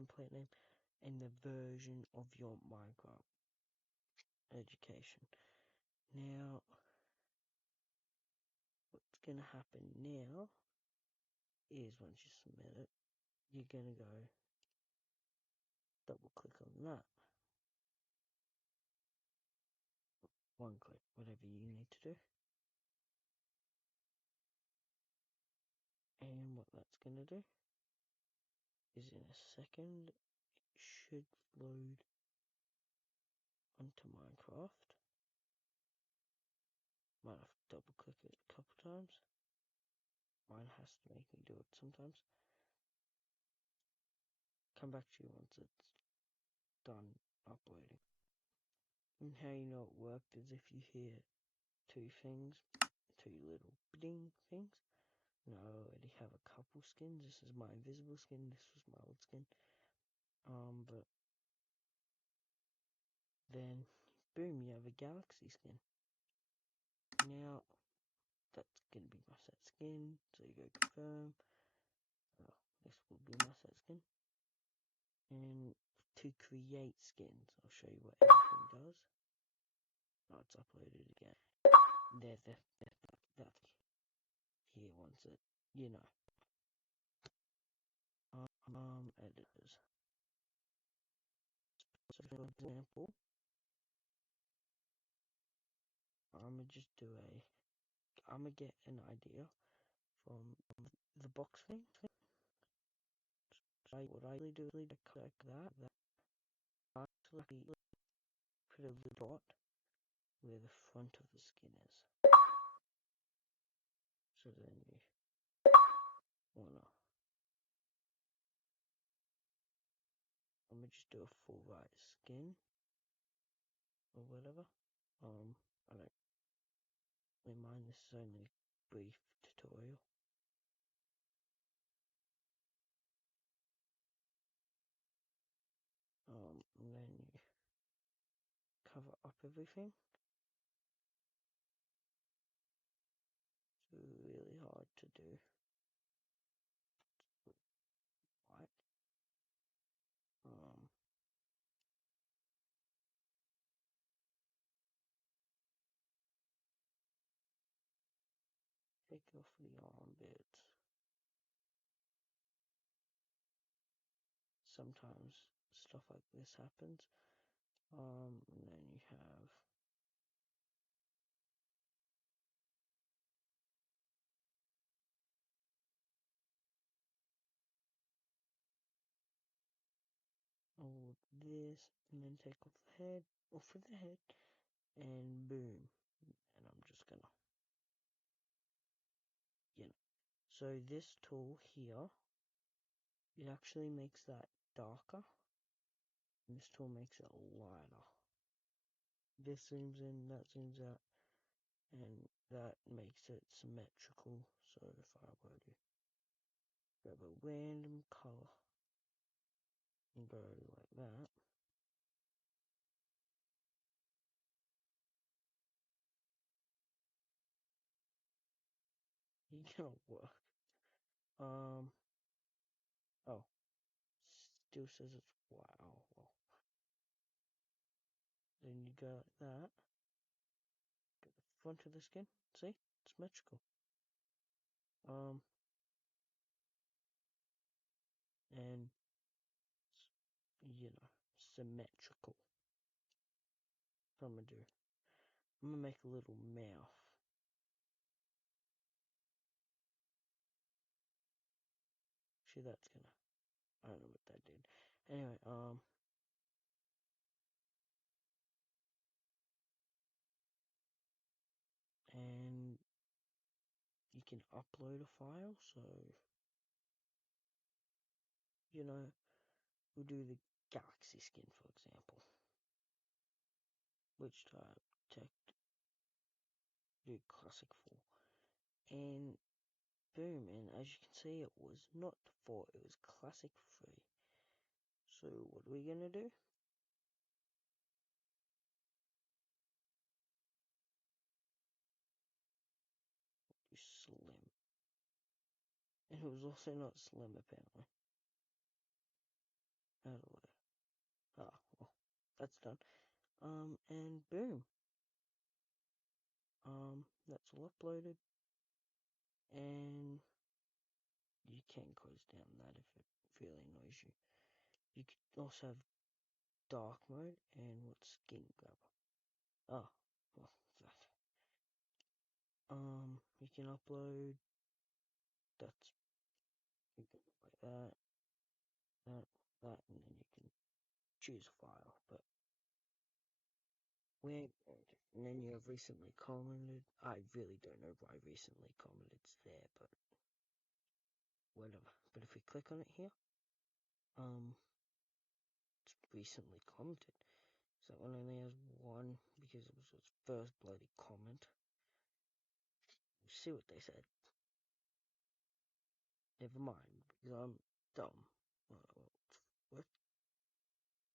template name and the version of your Minecraft education. Now, what's going to happen now is once you submit it, you're going to go double click on that. One click, whatever you need to do. And what that's going to do is in a second, it should load onto Minecraft. Might have to double click it a couple times. Mine has to make me do it sometimes. Come back to you once it's done uploading. And how you know it worked is if you hear two little ding things. Now I already have a couple skins. This is my invisible skin, this was my old skin. But then boom, you have a galaxy skin. Now that's gonna be my set skin, so you go confirm. This will be my set skin. And to create skins, I'll show you what everything does. Oh, it's uploaded again. That here wants it, you know. Editors. So for example, I'ma get an idea from the box thing. So what I usually do is click that. I actually put a little dot where the front of the skin is. So then you wanna, I'm gonna just do a full right skin or whatever. I don't really mind. This is only a brief tutorial. And then you cover up everything. It's really hard to do. take off the arm bits. Sometimes stuff like this happens. And then you have all of this, and then take off the head, off of the head, and boom. And I'm just gonna, So this tool here, it actually makes that darker, and this tool makes it lighter. This zooms in, that zooms out, and that makes it symmetrical. So if I were to grab a random color and go like that, you cannot work. Oh, still says it's wow. Well, then you go like that, get the front of the skin, see? It's symmetrical. And, symmetrical. So I'm gonna make a little mouth. See, that's gonna, I don't know what that did. Anyway, and you can upload a file, so, we'll do the Galaxy skin, for example. Which type? Tech, do classic 4. And boom, and as you can see, it was not 4, it was classic 3. So what are we gonna do? Do slim. And it was also not slim, apparently. Out of order. Ah, well, that's done. And boom. That's all uploaded. And you can close down that if it really annoys you. You could also have dark mode and what's skin grabber. Oh, well, that. You can upload. That's you can like that, and then you can choose a file. But we ain't. And then you have recently commented. I really don't know why recently commented's there, but whatever. But if we click on it here, it's recently commented. So that one only has one because it was its first bloody comment. See what they said. Never mind, because I'm dumb. What?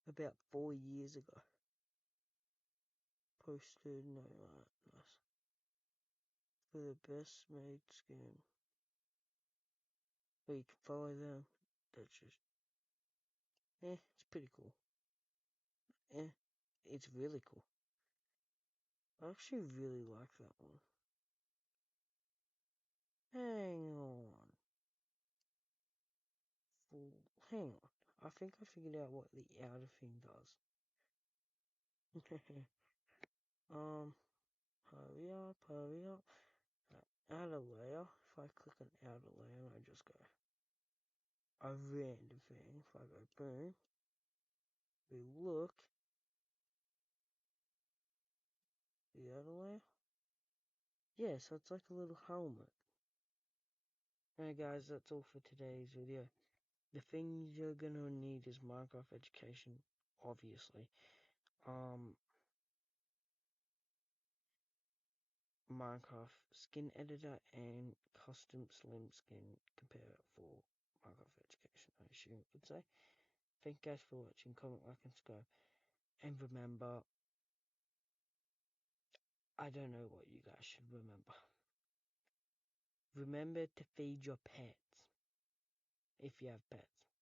About 4 years ago. Posted, no, nice. For the best made skin. But you can follow them. That's just, it's pretty cool. It's really cool. I actually really like that one. Hang on. Hang on. I think I figured out what the outer thing does. Hurry up, hurry up. Outer layer. If I click on outer layer, I just go a random thing. If I go boom, we look. The outer layer. Yeah, so it's like a little helmet. Alright guys, that's all for today's video. The things you're gonna need is Minecraft Education, obviously. Minecraft Skin Editor and Custom Slim Skin Compare for Minecraft Education, I assume you could say. Thank you guys for watching, comment, like, and subscribe. And remember, I don't know what you guys should remember. Remember to feed your pets, if you have pets.